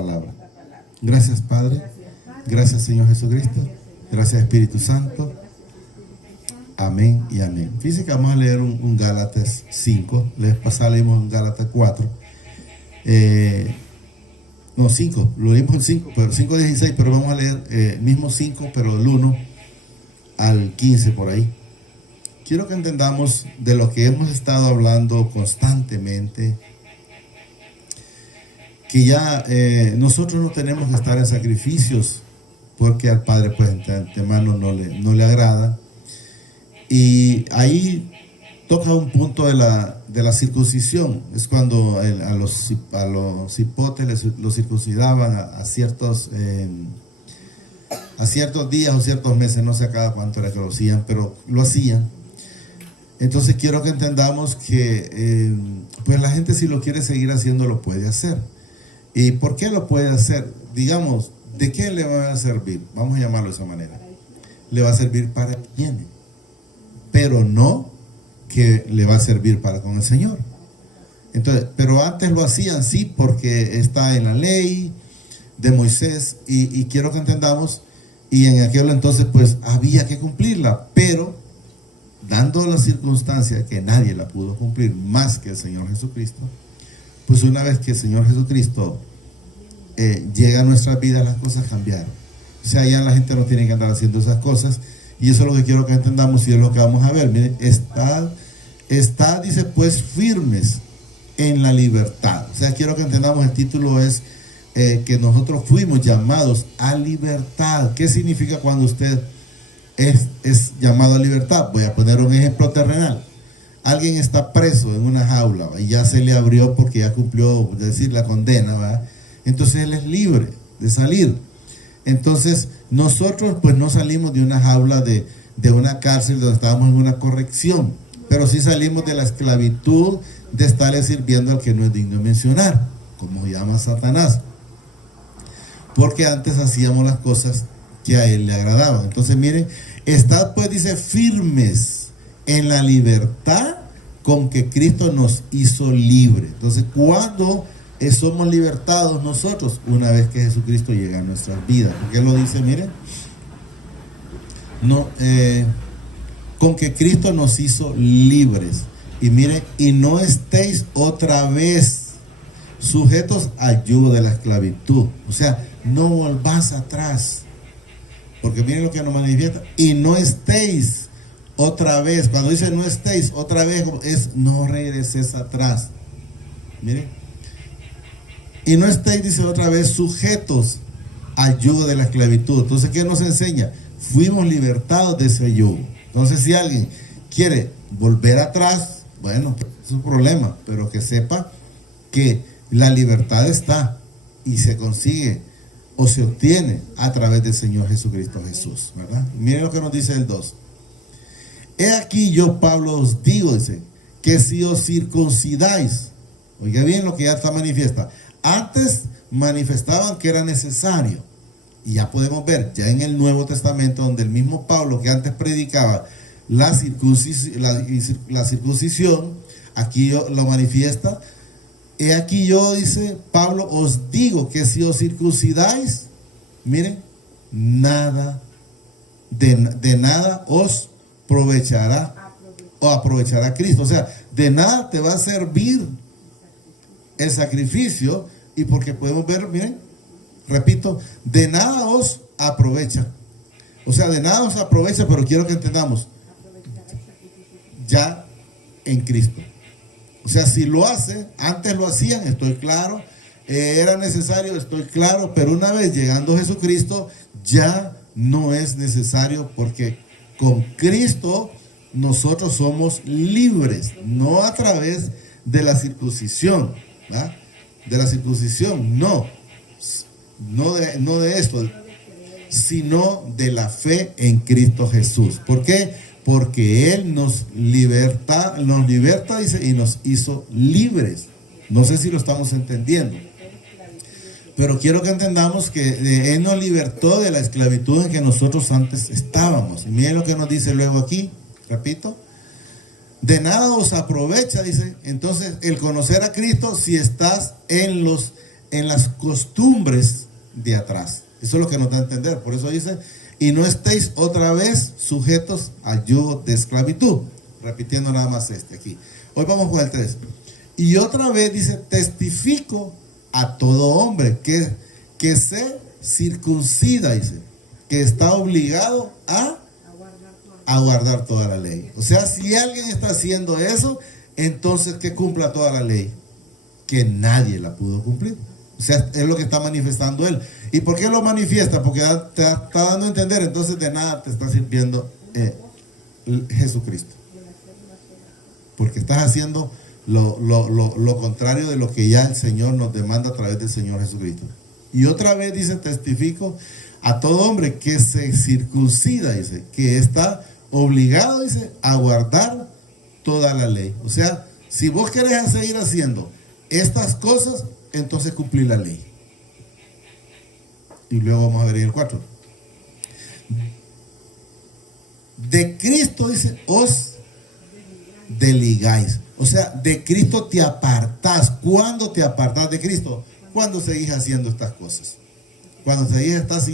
palabra. Gracias, Padre. Gracias, Señor Jesucristo. Gracias, Espíritu Santo. Amén y amén. Fíjense que vamos a leer un Gálatas 5. La vez pasada leímos un Gálatas 4. No, 5. Lo leímos en 5, pero 5:16, pero vamos a leer mismo 5, pero del 1 al 15 por ahí. Quiero que entendamos de lo que hemos estado hablando constantemente, que ya nosotros no tenemos que estar en sacrificios, porque al Padre pues de antemano no le agrada. Y ahí toca un punto de la circuncisión. Es cuando a los hipotes los circuncidaban a ciertos días o ciertos meses, no sé a cada cuánto era que lo hacían, pero lo hacían. Entonces quiero que entendamos que pues la gente, si lo quiere seguir haciendo, lo puede hacer. ¿Y por qué lo puede hacer? Digamos, ¿de qué le va a servir? Vamos a llamarlo de esa manera. Le va a servir para el bien, pero no que le va a servir para con el Señor. Entonces, pero antes lo hacían, sí, porque está en la ley de Moisés, y quiero que entendamos, y en aquel entonces pues había que cumplirla, pero dando la circunstancia que nadie la pudo cumplir más que el Señor Jesucristo, pues una vez que el Señor Jesucristo llega a nuestras vidas, las cosas cambiaron. O sea, ya la gente no tiene que andar haciendo esas cosas, y eso es lo que quiero que entendamos, y es lo que vamos a ver. Miren, está, dice, pues firmes en la libertad. O sea, quiero que entendamos, el título es que nosotros fuimos llamados a libertad. ¿Qué significa cuando usted es llamado a libertad? Voy a poner un ejemplo terrenal. Alguien está preso en una jaula y ya se le abrió porque ya cumplió, es decir, la condena, ¿verdad? Entonces él es libre de salir. Entonces nosotros pues no salimos de una jaula de una cárcel donde estábamos en una corrección, pero sí salimos de la esclavitud de estarle sirviendo al que no es digno de mencionar, como llama Satanás, porque antes hacíamos las cosas que a él le agradaban. Entonces miren, estad pues, dice, firmes en la libertad con que Cristo nos hizo libre. Entonces, ¿cuándo somos libertados nosotros? Una vez que Jesucristo llega a nuestras vidas. Porque lo dice, miren, no, con que Cristo nos hizo libres. Y miren, y no estéis otra vez sujetos al yugo de la esclavitud. O sea, no volvás atrás. Porque miren lo que nos manifiesta. Y no estéis otra vez. Cuando dice no estéis otra vez, es no regreses atrás. Miren. Y no estéis, dice otra vez, sujetos al yugo de la esclavitud. Entonces, ¿qué nos enseña? Fuimos libertados de ese yugo. Entonces, si alguien quiere volver atrás, bueno, es un problema, pero que sepa que la libertad está y se consigue o se obtiene a través del Señor Jesucristo Jesús, ¿verdad? Miren lo que nos dice el 2. He aquí yo, Pablo, os digo, dice, que si os circuncidáis, oiga bien lo que ya está manifiesta. Antes manifestaban que era necesario, y ya podemos ver, ya en el Nuevo Testamento, donde el mismo Pablo, que antes predicaba la circuncisión, aquí lo manifiesta. He aquí yo, dice Pablo, os digo que si os circuncidáis, miren, nada, de nada os aprovechará Cristo. O sea, de nada te va a servir el sacrificio, y porque podemos ver, miren, repito, de nada os aprovecha. O sea, de nada os aprovecha, pero quiero que entendamos, ya en Cristo. O sea, si lo hace, antes lo hacían, estoy claro, era necesario, estoy claro, pero una vez llegando Jesucristo, ya no es necesario, porque con Cristo nosotros somos libres, no a través de la circuncisión, ¿verdad? De la circuncisión, no de esto, sino de la fe en Cristo Jesús. ¿Por qué? Porque Él nos liberta, dice, y nos hizo libres. No sé si lo estamos entendiendo, pero quiero que entendamos que Él nos libertó de la esclavitud en que nosotros antes estábamos. Y miren lo que nos dice luego aquí, repito, de nada os aprovecha, dice, entonces, el conocer a Cristo si estás en en las costumbres de atrás. Eso es lo que nos da a entender. Por eso dice, y no estéis otra vez sujetos al yugo de esclavitud. Repitiendo nada más aquí. Hoy vamos con el 3. Y otra vez dice, testifico a todo hombre que se circuncida, dice, que está obligado a guardar toda la ley. O sea, si alguien está haciendo eso, entonces que cumpla toda la ley, que nadie la pudo cumplir. O sea, es lo que está manifestando él. ¿Y por qué lo manifiesta? Porque te está dando a entender, entonces de nada te está sirviendo Jesucristo. Porque estás haciendo lo contrario de lo que ya el Señor nos demanda a través del Señor Jesucristo. Y otra vez dice, testifico a todo hombre que se circuncida, dice, que está obligado, dice, a guardar toda la ley. O sea, si vos querés seguir haciendo estas cosas, entonces cumplir la ley. Y luego vamos a ver en el 4. De Cristo, dice, os desligáis. O sea, de Cristo te apartás. ¿Cuándo te apartás de Cristo? Cuando seguís haciendo estas cosas. Cuando estás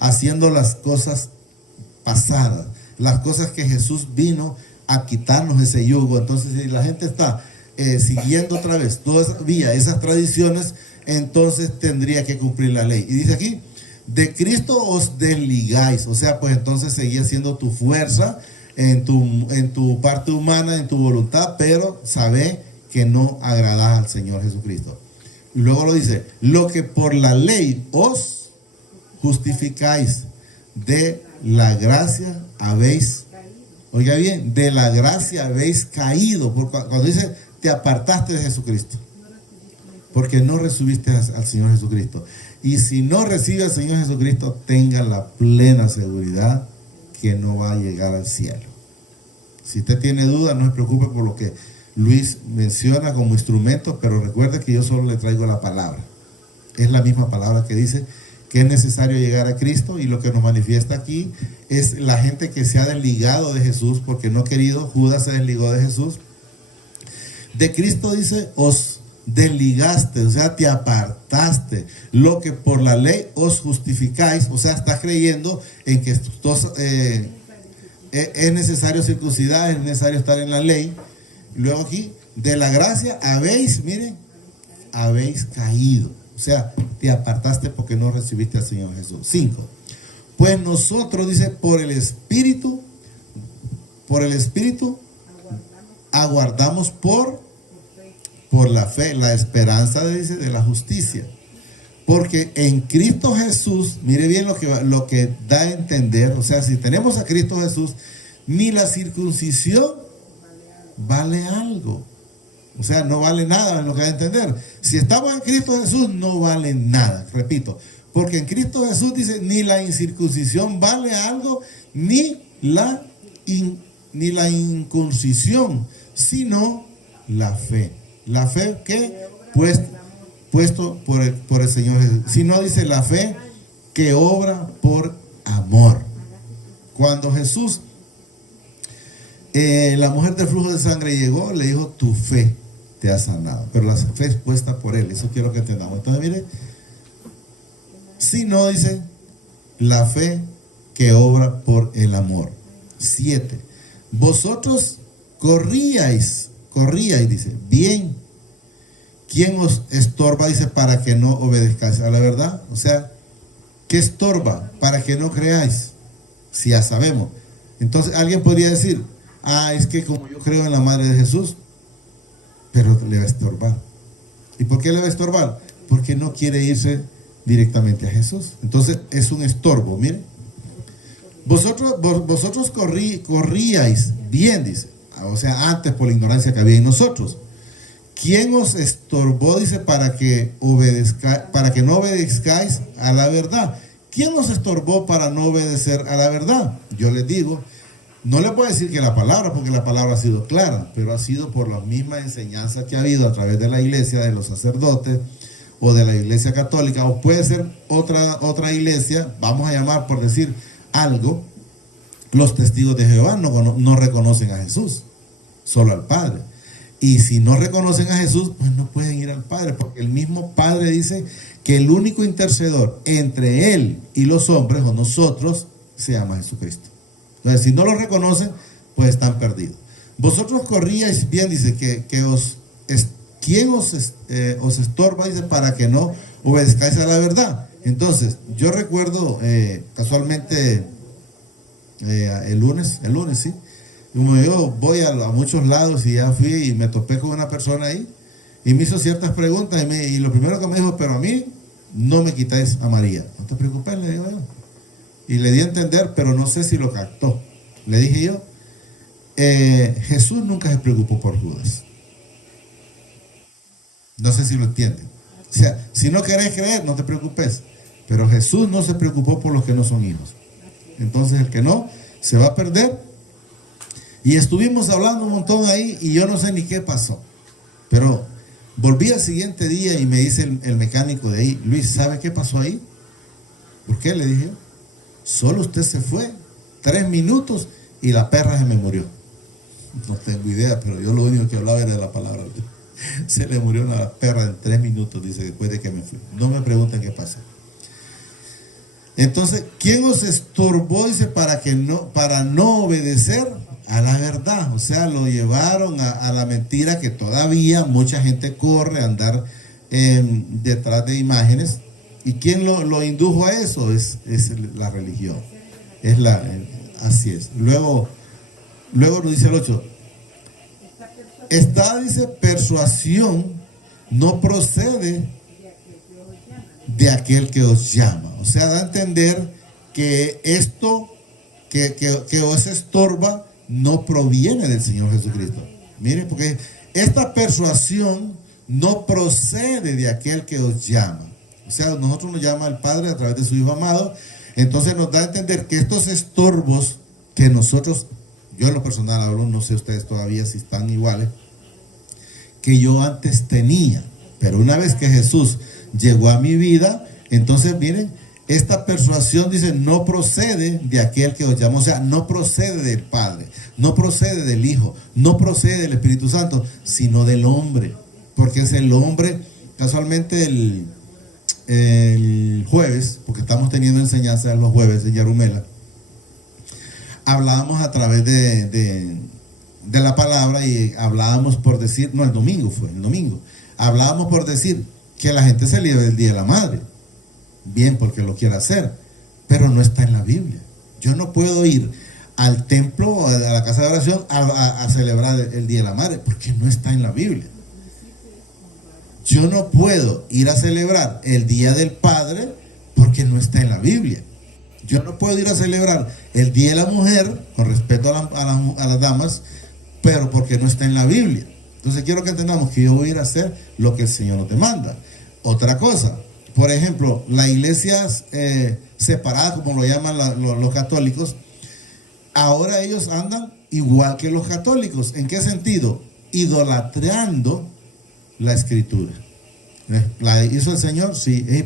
haciendo las cosas pasadas, las cosas que Jesús vino a quitarnos ese yugo. Entonces, si la gente está siguiendo otra vez todas esas tradiciones, entonces tendría que cumplir la ley. Y dice aquí, de Cristo os desligáis. O sea, pues entonces seguía haciendo tu fuerza en tu parte humana, en tu voluntad, pero sabe que no agradás al Señor Jesucristo. Y luego lo dice, lo que por la ley os justificáis, de la gracia habéis, oiga bien, de la gracia habéis caído. Cuando dice, te apartaste de Jesucristo, porque no recibiste al Señor Jesucristo. Y si no recibe al Señor Jesucristo, tenga la plena seguridad que no va a llegar al cielo. Si usted tiene dudas, no se preocupe por lo que Luis menciona como instrumento, pero recuerde que yo solo le traigo la palabra. Es la misma palabra que dice que es necesario llegar a Cristo, y lo que nos manifiesta aquí es la gente que se ha desligado de Jesús porque no ha querido. Judas se desligó de Jesús. De Cristo dice, os desligaste, o sea, te apartaste. Lo que por la ley os justificáis, o sea, estás creyendo en que es necesario circuncidar, es necesario estar en la ley. Luego aquí, de la gracia habéis, miren, habéis caído. O sea, te apartaste porque no recibiste al Señor Jesús. 5. Pues nosotros, dice, por el Espíritu aguardamos por la fe, la esperanza, dice, de la justicia. Porque en Cristo Jesús, mire bien lo que da a entender, o sea, si tenemos a Cristo Jesús, ni la circuncisión vale algo. O sea, no vale nada, en lo que da a entender. Si estamos en Cristo Jesús, no vale nada. Repito, porque en Cristo Jesús dice, ni la incircuncisión vale algo, ni la incircuncisión, sino la fe. La fe que puesto por el Señor Jesús. Si no, dice la fe que obra por amor. Cuando Jesús, la mujer del flujo de sangre llegó, le dijo, tu fe te ha sanado. Pero la fe es puesta por Él. Eso quiero que entendamos. Entonces, mire, si no, dice la fe que obra por el amor. 7. Vosotros corríais, dice, bien. ¿Quién os estorba? Dice, para que no obedezcáis a la verdad. O sea, ¿qué estorba? Para que no creáis. Si ya sabemos. Entonces alguien podría decir, es que como yo creo en la madre de Jesús, pero le va a estorbar. ¿Y por qué le va a estorbar? Porque no quiere irse directamente a Jesús. Entonces es un estorbo. Miren, vosotros corríais bien, dice. O sea, antes por la ignorancia que había en nosotros. ¿Quién os estorbó? Dice, para que no obedezcáis a la verdad. ¿Quién os estorbó para no obedecer a la verdad? Yo les digo, no les voy a decir que la palabra, porque la palabra ha sido clara, pero ha sido por la misma enseñanza que ha habido a través de la iglesia, de los sacerdotes, o de la iglesia católica, o puede ser otra iglesia, vamos a llamar por decir algo. Los testigos de Jehová no reconocen a Jesús, solo al Padre. Y si no reconocen a Jesús, pues no pueden ir al Padre, porque el mismo Padre dice que el único intercedor entre Él y los hombres, o nosotros, se llama Jesucristo. Entonces, si no lo reconocen, pues están perdidos. Vosotros corríais bien, dice, ¿quién os estorba? Dice, para que no obedezcáis a la verdad. Entonces, yo recuerdo casualmente el lunes, sí. Como yo voy a muchos lados y ya fui y me topé con una persona ahí y me hizo ciertas preguntas y lo primero que me dijo, pero a mí no me quitáis a María. No te preocupes, le digo yo. Y le di a entender, pero no sé si lo captó. Le dije yo, Jesús nunca se preocupó por Judas. No sé si lo entienden. O sea, si no querés creer, no te preocupes. Pero Jesús no se preocupó por los que no son hijos. Entonces el que no, se va a perder. Y estuvimos hablando un montón ahí y yo no sé ni qué pasó. Pero volví al siguiente día y me dice el mecánico de ahí, Luis, ¿sabe qué pasó ahí? ¿Por qué? Le dije, solo usted se fue 3 minutos y la perra se me murió. No tengo idea, pero yo lo único que hablaba era de la palabra. Se le murió una perra en 3 minutos, dice, después de que me fui. No me pregunten qué pasó. Entonces, ¿quién os estorbó? Dice, para no obedecer a la verdad. O sea, lo llevaron a la mentira, que todavía mucha gente corre a andar detrás de imágenes. ¿Y quién lo indujo a eso? Es la religión. Así es. Luego nos dice el 8. Esta, dice, persuasión no procede de aquel que os llama. O sea, da a entender que esto que os estorba no proviene del Señor Jesucristo. Miren, porque esta persuasión no procede de aquel que os llama. O sea, nosotros nos llama el Padre a través de su Hijo amado. Entonces nos da a entender que estos estorbos que nosotros, yo en lo personal hablo, no sé ustedes todavía si están iguales, que yo antes tenía. Pero una vez que Jesús llegó a mi vida, entonces miren, esta persuasión, dice, no procede de aquel que os llama. O sea, no procede del Padre, no procede del Hijo, no procede del Espíritu Santo, sino del hombre. Porque es el hombre. Casualmente el jueves, porque estamos teniendo enseñanzas los jueves en Yarumela, hablábamos a través de la palabra y hablábamos por decir, no, el domingo, hablábamos por decir que la gente se libra del Día de la Madre. Bien, porque lo quiere hacer, pero no está en la Biblia. Yo no puedo ir al templo o a la casa de oración a celebrar el Día de la Madre, porque no está en la Biblia. Yo no puedo ir a celebrar el Día del Padre porque no está en la Biblia. Yo no puedo ir a celebrar el Día de la Mujer, con respeto a las damas, pero porque no está en la Biblia. Entonces quiero que entendamos que yo voy a ir a hacer lo que el Señor nos demanda. Otra cosa, por ejemplo, las iglesias separadas, como lo llaman los católicos, ahora ellos andan igual que los católicos. ¿En qué sentido? Idolatrando la Escritura. ¿La hizo el Señor? Sí. ¿Es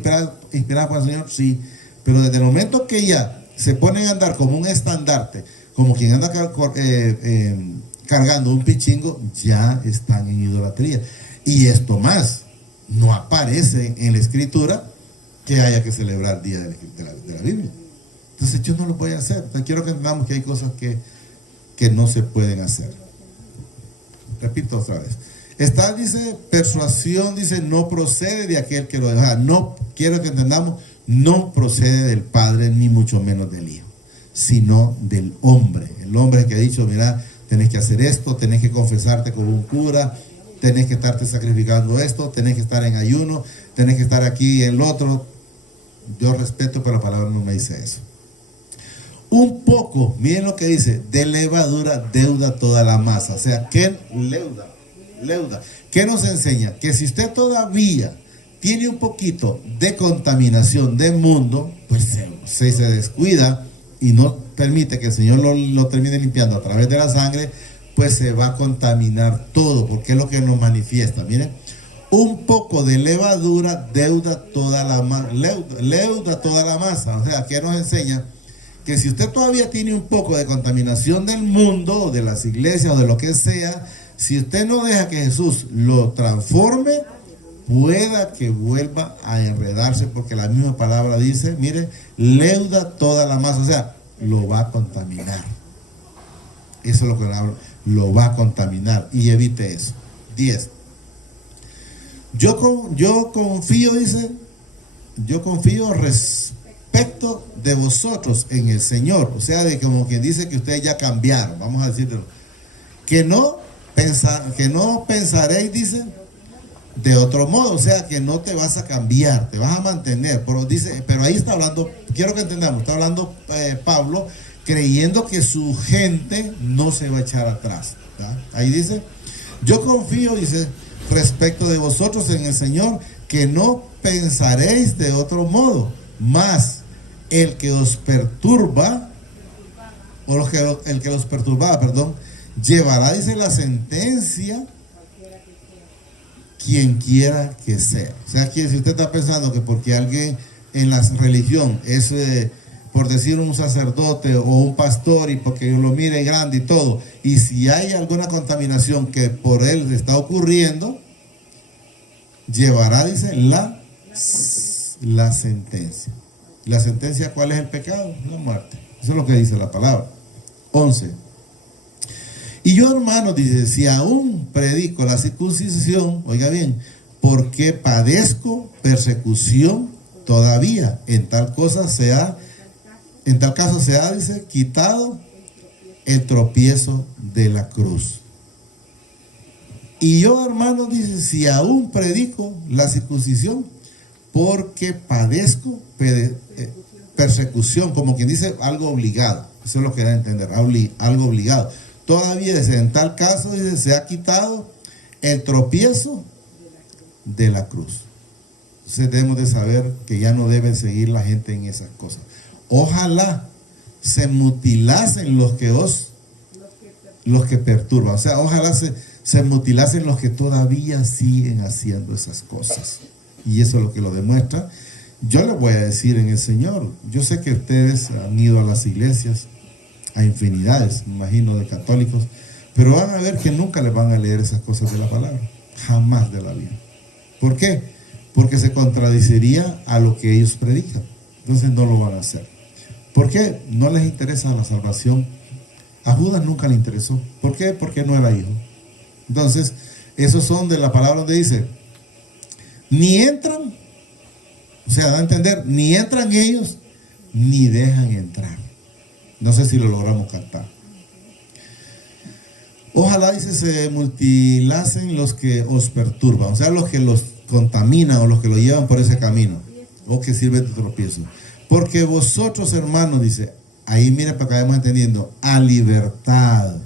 inspirada por el Señor? Sí. Pero desde el momento que ya se ponen a andar como un estandarte, como quien anda cargando un pichingo, ya están en idolatría. Y esto más, no aparece en la Escritura que haya que celebrar el día de la Biblia. Entonces yo no lo voy a hacer. Entonces quiero que entendamos que hay cosas que no se pueden hacer. Repito otra vez. Esta, dice, persuasión, dice, no procede de aquel que lo deja. No, quiero que entendamos, no procede del Padre, ni mucho menos del Hijo, sino del hombre. El hombre que ha dicho, mira, tenés que hacer esto, tenés que confesarte con un cura, tenés que estarte sacrificando esto, tenés que estar en ayuno, tenés que estar aquí en el otro. Yo respeto, pero la palabra no me dice eso. Un poco, miren lo que dice, de levadura deuda toda la masa. O sea, ¿qué leuda? ¿Qué nos enseña? Que si usted todavía tiene un poquito de contaminación del mundo, pues se descuida y no permite que el Señor lo termine limpiando a través de la sangre, pues se va a contaminar todo, porque es lo que nos manifiesta. Miren, un poco de levadura deuda toda la masa. Leuda toda la masa. O sea, ¿qué nos enseña? Que si usted todavía tiene un poco de contaminación del mundo, o de las iglesias, o de lo que sea, si usted no deja que Jesús lo transforme, pueda que vuelva a enredarse, porque la misma palabra dice, mire, leuda toda la masa, o sea, lo va a contaminar. Eso es lo que hablo, lo va a contaminar, y evite eso. 10. Yo confío, dice, yo confío respecto de vosotros en el Señor, o sea, de como quien dice que ustedes ya cambiaron, vamos a decirlo, que no pensaréis, dice, de otro modo, o sea, que no te vas a cambiar, te vas a mantener, pero ahí está hablando, quiero que entendamos, está hablando Pablo, creyendo que su gente no se va a echar atrás, ¿verdad? Ahí dice, yo confío, dice, respecto de vosotros en el Señor, que no pensaréis de otro modo, mas el que os perturba, el que los perturbaba, perdón, llevará, dice, la sentencia, quien quiera que sea. O sea, que si usted está pensando que porque alguien en la religión es, por decir, un sacerdote o un pastor, y porque lo mire grande y todo, y si hay alguna contaminación que por él está ocurriendo, llevará, dice, la sentencia. ¿La sentencia cuál es el pecado? La muerte. Eso es lo que dice la palabra. 11. Y yo, hermano, dice, si aún predico la circuncisión, oiga bien, porque padezco persecución todavía, en tal caso se ha, dice, quitado el tropiezo de la cruz. Y yo, hermano, dice, si aún predico la circuncisión, porque padezco persecución, como quien dice, algo obligado. Eso es lo que da a entender, algo obligado. Todavía, en tal caso, dice, se ha quitado el tropiezo de la cruz. Entonces debemos de saber que ya no debe seguir la gente en esas cosas. Ojalá se mutilasen los que perturban. O sea, ojalá se mutilasen los que todavía siguen haciendo esas cosas. Y eso es lo que lo demuestra. Yo les voy a decir en el Señor, yo sé que ustedes han ido a las iglesias, a infinidades, me imagino, de católicos, pero van a ver que nunca les van a leer esas cosas de la palabra, jamás de la vida. ¿Por qué? Porque se contradeciría a lo que ellos predican, entonces no lo van a hacer. ¿Por qué? No les interesa la salvación. A Judas nunca le interesó. ¿Por qué? Porque no era hijo. Entonces, esos son de la palabra donde dice, ni entran, o sea, da a entender, ni entran ellos, ni dejan entrar. No sé si lo logramos captar. Ojalá, dice, se mutilasen los que os perturban, o sea, los que los contaminan o los que lo llevan por ese camino, o que sirven de tropiezo. Porque vosotros, hermanos, dice, ahí mira para que vayamos entendiendo, a libertad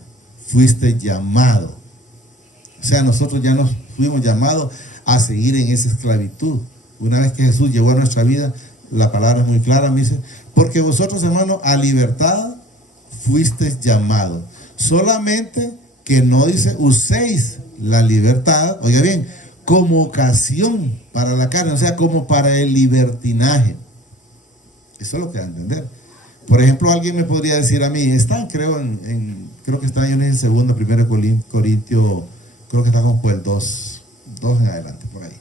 fuiste llamado. O sea, nosotros ya nos fuimos llamados a seguir en esa esclavitud. Una vez que Jesús llegó a nuestra vida, la palabra es muy clara, me dice, porque vosotros, hermanos, a libertad fuisteis llamados. Solamente que no, dice, uséis la libertad, oiga bien, como ocasión para la carne, o sea, como para el libertinaje. Eso es lo que da a entender. Por ejemplo, alguien me podría decir a mí, está, creo que está en el segundo, 1 Corintios, creo que está como por el 2 en adelante, por ahí,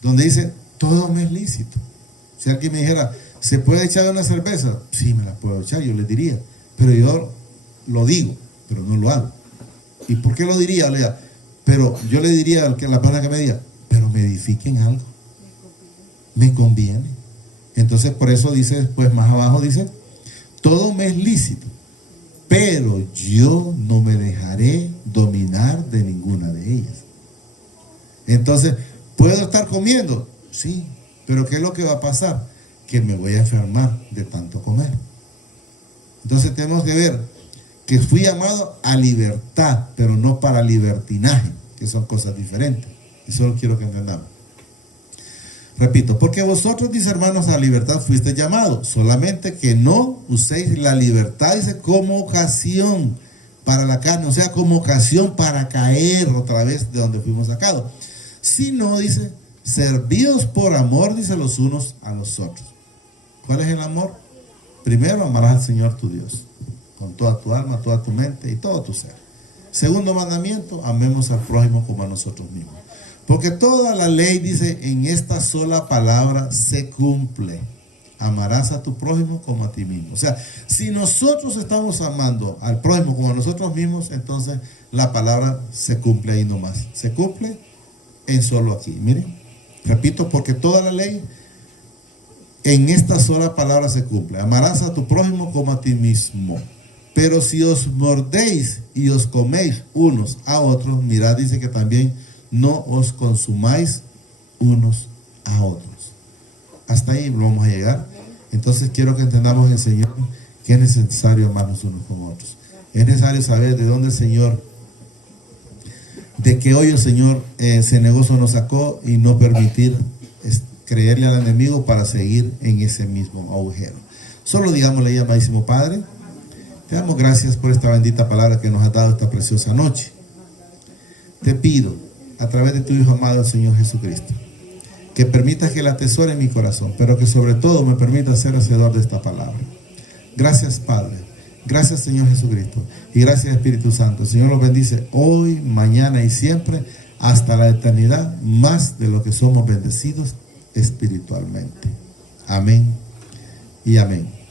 donde dice, todo me es lícito. Si alguien me dijera, ¿se puede echar una cerveza? Sí, me la puedo echar, yo le diría, pero yo lo digo, pero no lo hago. ¿Y por qué lo diría? Pero yo le diría a la persona que me diga, pero me edifiquen algo, me conviene. Entonces, por eso dice después, más abajo dice, todo me es lícito, pero yo no me dejaré dominar de ninguna de ellas. Entonces, ¿puedo estar comiendo? Sí, pero ¿qué es lo que va a pasar? Que me voy a enfermar de tanto comer. Entonces tenemos que ver que fui llamado a libertad, pero no para libertinaje, que son cosas diferentes. Eso lo quiero que entendamos. Repito, porque vosotros, dice, hermanos, a libertad fuiste llamados, solamente que no uséis la libertad, dice, como ocasión para la carne, o sea, como ocasión para caer otra vez de donde fuimos sacados. Sino, dice, servidos por amor, dice, los unos a los otros. ¿Cuál es el amor? Primero, amarás al Señor tu Dios, con toda tu alma, toda tu mente y todo tu ser. Segundo mandamiento, amemos al prójimo como a nosotros mismos. Porque toda la ley dice, en esta sola palabra se cumple. Amarás a tu prójimo como a ti mismo. O sea, si nosotros estamos amando al prójimo como a nosotros mismos, entonces la palabra se cumple ahí nomás. Se cumple en solo aquí. Miren, repito, porque toda la ley en esta sola palabra se cumple. Amarás a tu prójimo como a ti mismo. Pero si os mordéis y os coméis unos a otros, mirad, dice que también no os consumáis unos a otros. Hasta ahí vamos a llegar. Entonces quiero que entendamos en el Señor que es necesario amarnos unos con otros. Es necesario saber de dónde el Señor, de que hoy el Señor ese negocio nos sacó, y no permitir creerle al enemigo para seguir en ese mismo agujero. Solo digámosle, amadísimo Padre, te damos gracias por esta bendita palabra que nos has dado esta preciosa noche. Te pido, a través de tu Hijo amado, el Señor Jesucristo, que permitas que la atesore en mi corazón, pero que sobre todo me permita ser hacedor de esta palabra. Gracias, Padre. Gracias, Señor Jesucristo. Y gracias, Espíritu Santo. El Señor los bendice hoy, mañana y siempre, hasta la eternidad, más de lo que somos bendecidos espiritualmente. Amén y amén.